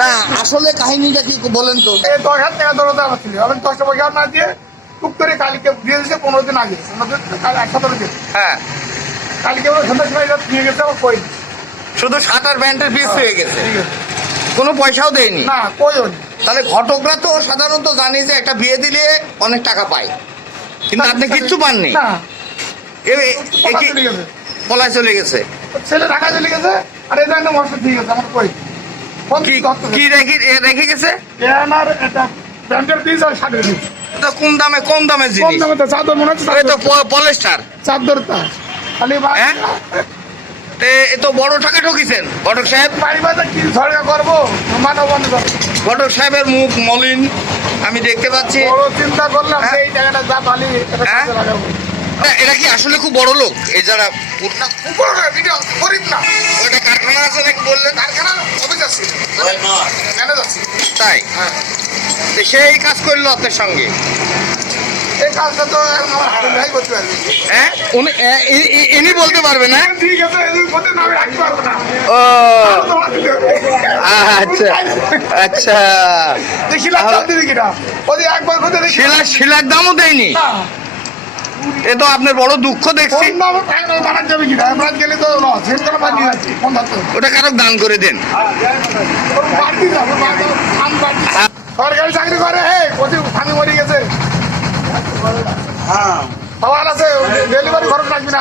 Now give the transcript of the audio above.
না আসলে কাহিনীটা কি বলেন তো? 10,000 টাকা দরজা ছিল, আমি 10টা পয়সা না দিয়ে টুক করে কালকে দিয়ে দিয়েছে 15 দিন আগে, 15 দিন কাল 17 দিন। হ্যাঁ, কালকে ওরা সন্ধ্যার সময় নিয়ে গেছে, আমার কই শুধু শার্ট আর প্যান্টের পিস হয়ে গেছে, ঠিক আছে, কোনো পয়সাও দেয়নি। না কই হয়নি। তাহলে ঘটকরা তো সাধারণত জানি যে একটা বিয়ে দিলে অনেক টাকা পায়, কিন্তু আপনি কিচ্ছু পাননি। না, কি চলে গেছে, পলায় চলে গেছে? ছেলে ঢাকা চলে গেছে, আর এই জন্য মশলা দিয়ে গেছে, আমার কই কি রেখে গেছে? আর একটা প্যান্টের পিস আর শার্টের পিস। এটা কম দামে কম জিনিস, দামে তো চাদর মনে হচ্ছে, এই তো পলেস্টার চাদরটা খালি হ্যাঁ? এ তো বড় টাকা ঠকিছেন ঘটক সাহেব। বাড়ি বাজার কি সরকার করবো, মানব বন্ধ করবো। ঘটক সাহেবের মুখ মলিন আমি দেখতে পাচ্ছি। বড় চিন্তা করলাম হ্যাঁ? সেই জায়গাটা যা পালি হ্যাঁ? এরা কি আসলে খুব বড় লোক? এই যারা গরিব না, ওইটা কারখানা আছে নাকি বললেন? কারখানা অফিস আছে, ম্যানেজ আছে। তাই হ্যাঁ, তো সেই কাজ করলো আপনার সঙ্গে? এই কাজটা তো এখন আমার হাতে ভাই করতে পারবে। হ্যাঁ, ইনি বলতে পারবে না? ঠিক আছে, এদের মধ্যে নামে রাখতে পারবো না। ও তোমার দিতে হবে। আচ্ছা আচ্ছা, দেখি লাখ চাল দিবি কিনা, ওদের একবার করে দেখি শিলার দামও দেয়নি? না, এ তো আপনার বড় দুঃখ দেখছি। কোন দাম বানার যাবে কিনা, আমরা গেলে তো লস, এর কোনো বাদ দিয়ে যাচ্ছি, কোন ধারতে ওটা কারো দান করে দেন। বাড়তি যাবে, সরকারি চাকরি করে, হে প্রচুর স্বামী মরে গেছে, সবার আছে, ডেলিভারি খরচ রাখবি না।